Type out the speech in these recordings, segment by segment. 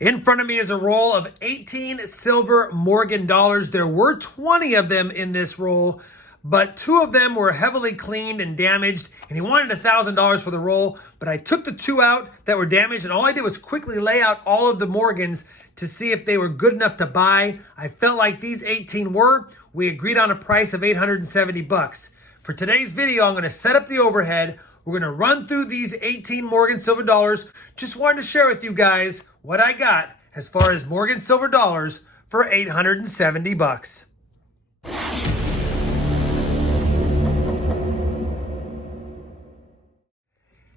In front of me is a roll of 18 silver Morgan dollars. There were 20 of them in this roll, but 2 of them were heavily cleaned and damaged, and he wanted $1,000 for the roll, but I took the 2 out that were damaged, and all I did was quickly lay out all of the Morgans to see if they were good enough to buy. I felt like these 18 were. We agreed on a price of 870 bucks. For today's video, I'm going to set up the overhead. We're going to run through these 18 Morgan silver dollars. Just wanted to share with you guys what I got as far as Morgan silver dollars for 870 bucks.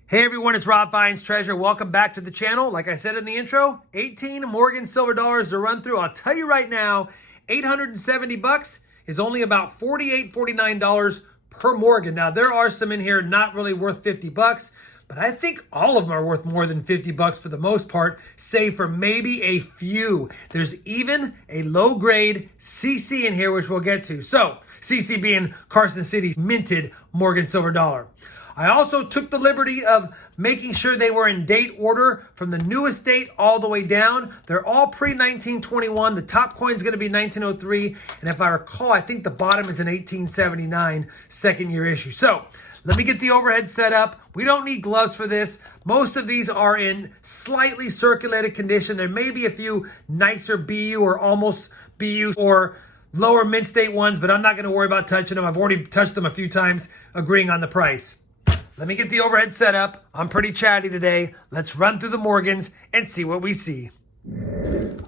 Hey everyone, it's RobFindsTreasure. Welcome back to the channel. Like I said in the intro, 18 Morgan silver dollars to run through. I'll tell you right now, 870 bucks is only about $48, $49 per Morgan. Now there are some in here not really worth 50 bucks, but I think all of them are worth more than 50 bucks for the most part, save for maybe a few. There's even a low grade CC in here, which we'll get to. So CC being Carson City's minted Morgan silver dollar. I also took the liberty of making sure they were in date order from the newest date all the way down. They're all pre-1921. The top coin is going to be 1903. And if I recall, I think the bottom is an 1879 second year issue. So let me get the overhead set up. We don't need gloves for this. Most of these are in slightly circulated condition. There may be a few nicer BU or almost BU or lower mint state ones, but I'm not going to worry about touching them. I've already touched them a few times, agreeing on the price. Let me get the overhead set up. I'm pretty chatty today. Let's run through the Morgans and see what we see.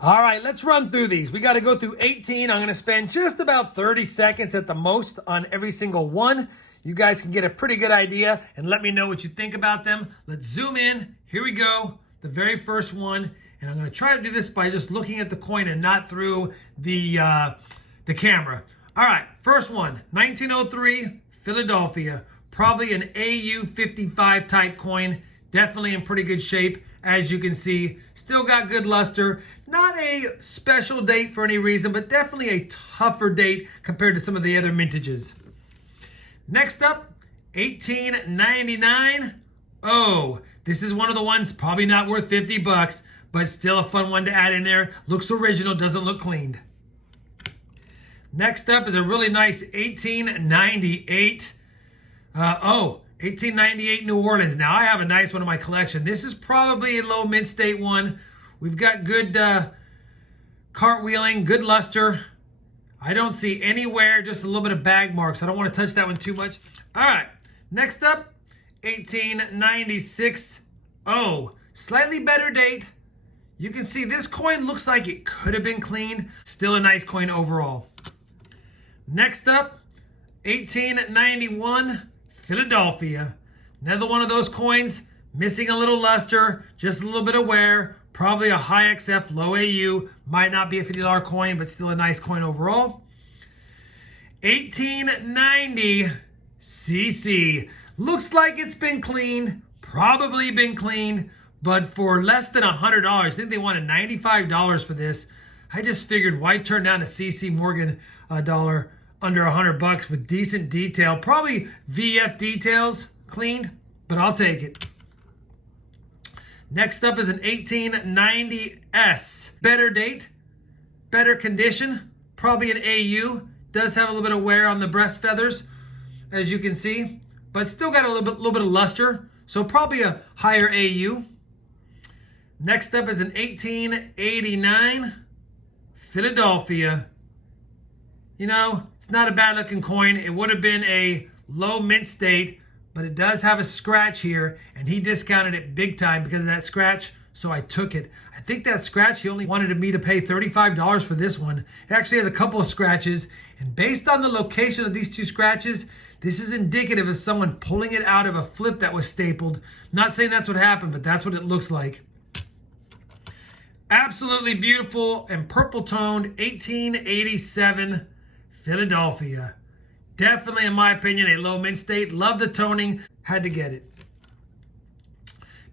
All right, let's run through these. We got to go through 18. I'm going to spend just about 30 seconds at the most on every single one. You guys can get a pretty good idea and let me know what you think about them. Let's zoom in. Here we go. The very first one. And I'm going to try to do this by just looking at the coin and not through the camera. All right, first one, 1903, Philadelphia. Probably an AU 55 type coin. Definitely in pretty good shape, as you can see. Still got good luster. Not a special date for any reason, but definitely a tougher date compared to some of the other mintages. Next up, 1899. Oh, this is one of the ones probably not worth 50 bucks, but still a fun one to add in there. Looks original, doesn't look cleaned. Next up is a really nice 1898. 1898 New Orleans. Now I have a nice one in my collection. This is probably a low mint state one. We've got good cartwheeling, good luster. I don't see anywhere, just a little bit of bag marks. I don't want to touch that one too much. All right, next up, 1896. Oh, slightly better date. You can see this coin looks like it could have been cleaned. Still a nice coin overall. Next up, 1891. Philadelphia. Another one of those coins, missing a little luster, just a little bit of wear, probably a high XF, low AU, might not be a $50 coin, but still a nice coin overall. 1890 CC. Looks like it's been cleaned, probably been cleaned, but for less than $100. I think they wanted $95 for this. I just figured why turn down a CC Morgan dollar under 100 bucks with decent detail, probably VF details cleaned, but I'll take it. Next up is an 1890S. Better date, better condition, probably an AU. Does have a little bit of wear on the breast feathers, as you can see, but still got a little bit of luster, so probably a higher AU. Next up is an 1889 Philadelphia. You know, it's not a bad looking coin. It would have been a low mint state, but it does have a scratch here, and he discounted it big time because of that scratch, so I took it. I think that scratch, he only wanted me to pay $35 for this one. It actually has a couple of scratches, and based on the location of these 2 scratches, this is indicative of someone pulling it out of a flip that was stapled. Not saying that's what happened, but that's what it looks like. Absolutely beautiful and purple toned 1887 Philadelphia. Definitely, in my opinion, a low mint state. Love the toning. Had to get it.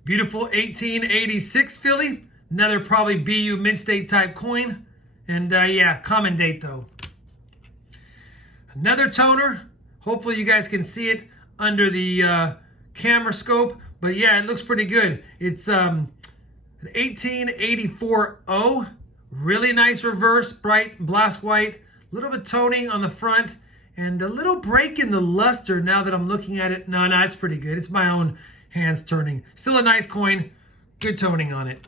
Beautiful 1886 Philly. Another probably BU mint state type coin. And yeah, common date though. Another toner. Hopefully you guys can see it under the camera scope. But yeah, it looks pretty good. It's An 1884O, really nice reverse, bright blast white, a little bit toning on the front, and a little break in the luster now that I'm looking at it. No, it's pretty good. It's my own hands turning. Still a nice coin, good toning on it.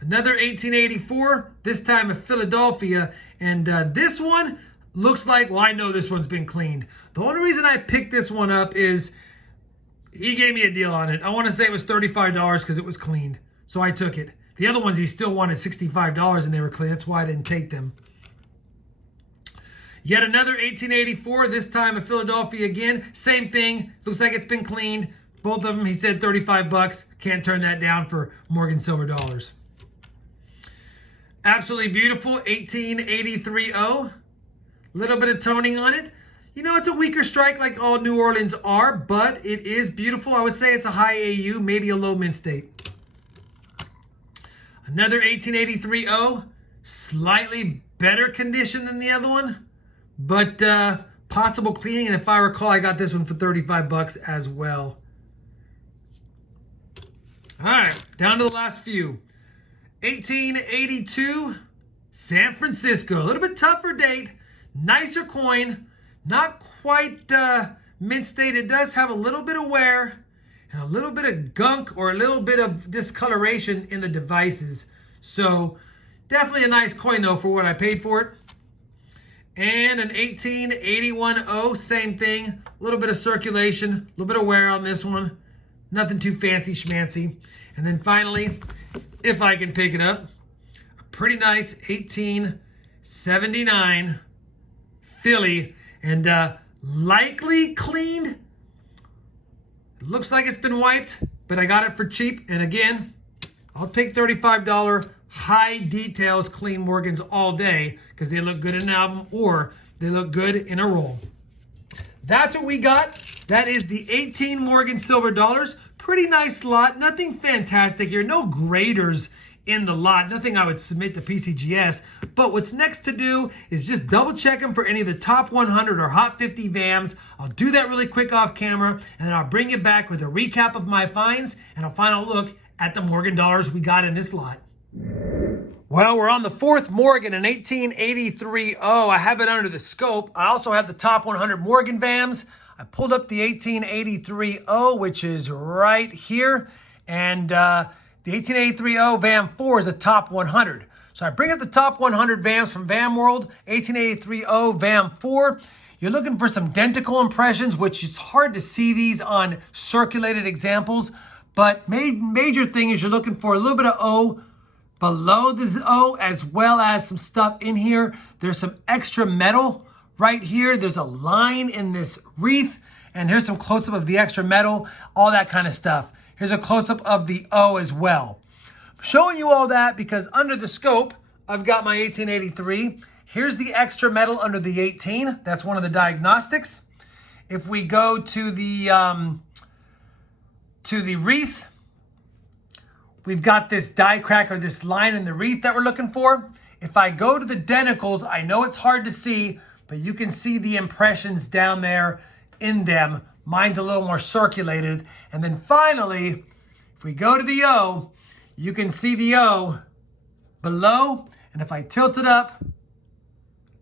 Another 1884, this time a Philadelphia, and this one looks like, well, I know this one's been cleaned. The only reason I picked this one up is he gave me a deal on it. I want to say it was $35 because it was cleaned, so I took it. The other ones he still wanted $65 and they were clean. That's why I didn't take them. Yet another 1884, this time a Philadelphia again. Same thing, looks like it's been cleaned. Both of them, he said 35 bucks. Can't turn that down for Morgan silver dollars. Absolutely beautiful, 1883O. Little bit of toning on it. You know, it's a weaker strike like all New Orleans are, but it is beautiful. I would say it's a high AU, maybe a low mint state. Another 1883O, slightly better condition than the other one, but possible cleaning. And if I recall, I got this one for 35 bucks as well. All right, down to the last few. 1882, San Francisco. A little bit tougher date, nicer coin, not quite mint state. It does have a little bit of wear and a little bit of gunk or a little bit of discoloration in the devices. So definitely a nice coin though for what I paid for it. And an 1881O, same thing. A little bit of circulation, a little bit of wear on this one. Nothing too fancy schmancy. And then finally, if I can pick it up, a pretty nice 1879 Philly, and likely cleaned. It looks like it's been wiped, but I got it for cheap. And again, I'll take $35 high details clean Morgans all day because they look good in an album or they look good in a roll. That's what we got. That is the 18 Morgan silver dollars. Pretty nice lot. Nothing fantastic here. No graders in the lot. Nothing I would submit to PCGS. But what's next to do is just double check them for any of the top 100 or hot 50 VAMs. I'll do that really quick off camera, and then I'll bring you back with a recap of my finds and a final look at the Morgan dollars we got in this lot. Well, we're on the fourth Morgan, an 1883O. I have it under the scope. I also have the top 100 Morgan VAMs. I pulled up the 1883O, which is right here. And the 1883O VAM 4 is the top 100. So I bring up the top 100 VAMs from VAM World, 1883O VAM 4. You're looking for some denticle impressions, which is hard to see these on circulated examples. But major thing is you're looking for a little bit of O below the O, as well as some stuff in here. There's some extra metal right here. There's a line in this wreath, and here's some close-up of the extra metal, all that kind of stuff. Here's a close-up of the O as well. I'm showing you all that because under the scope, I've got my 1883. Here's the extra metal under the 18. That's one of the diagnostics. If we go to the wreath, we've got this die crack or this line in the wreath that we're looking for. If I go to the denticles, I know it's hard to see, but you can see the impressions down there in them. Mine's a little more circulated. And then finally, if we go to the O, you can see the O below. And if I tilt it up,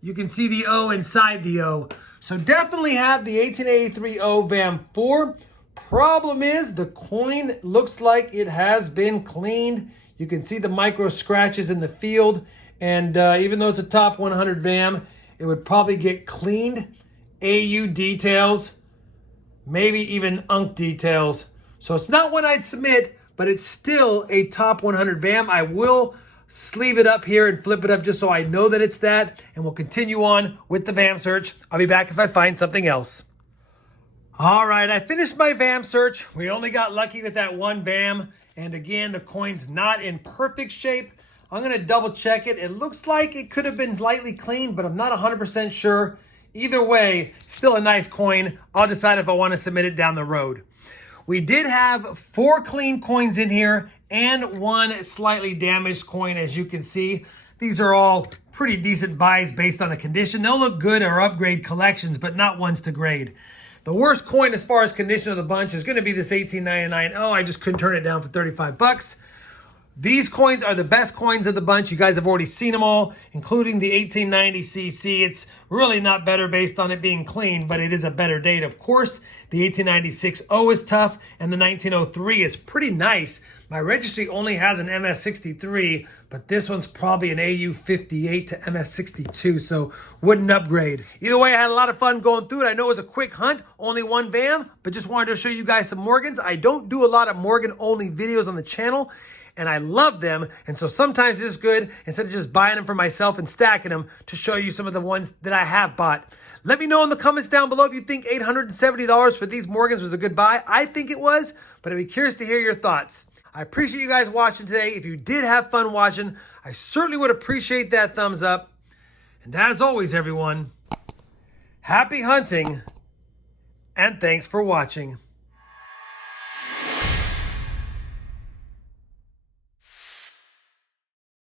you can see the O inside the O. So definitely have the 1883O VAM 4. Problem is the coin looks like it has been cleaned. You can see the micro scratches in the field. And even though it's a top 100 VAM, it would probably get cleaned. AU details, maybe even UNC details. So it's not one I'd submit, but it's still a top 100 VAM. I will sleeve it up here and flip it up just so I know that it's that. And we'll continue on with the VAM search. I'll be back if I find something else. All right, I finished my VAM search. We only got lucky with that one VAM. And again, the coin's not in perfect shape. I'm going to double check it. It looks like it could have been lightly cleaned, but I'm not 100% sure. Either way, still a nice coin. I'll decide if I want to submit it down the road. We did have 4 clean coins in here and 1 slightly damaged coin, as you can see. These are all pretty decent buys based on the condition. They'll look good or upgrade collections, but not ones to grade. The worst coin as far as condition of the bunch is going to be this 1899. Oh, I just couldn't turn it down for 35 bucks. These coins are the best coins of the bunch. You guys have already seen them all, including the 1890cc. It's really not better based on it being clean, but it is a better date. Of course, the 1896O is tough, and the 1903 is pretty nice. My registry only has an MS63, but this one's probably an AU58 to MS62, so wouldn't upgrade. Either way, I had a lot of fun going through it. I know it was a quick hunt, only one VAM, but just wanted to show you guys some Morgans. I don't do a lot of Morgan-only videos on the channel, and I love them, and so sometimes it's good, instead of just buying them for myself and stacking them, to show you some of the ones that I have bought. Let me know in the comments down below if you think $870 for these Morgans was a good buy. I think it was, but I'd be curious to hear your thoughts. I appreciate you guys watching today. If you did have fun watching, I certainly would appreciate that thumbs up. And as always, everyone, happy hunting, and thanks for watching.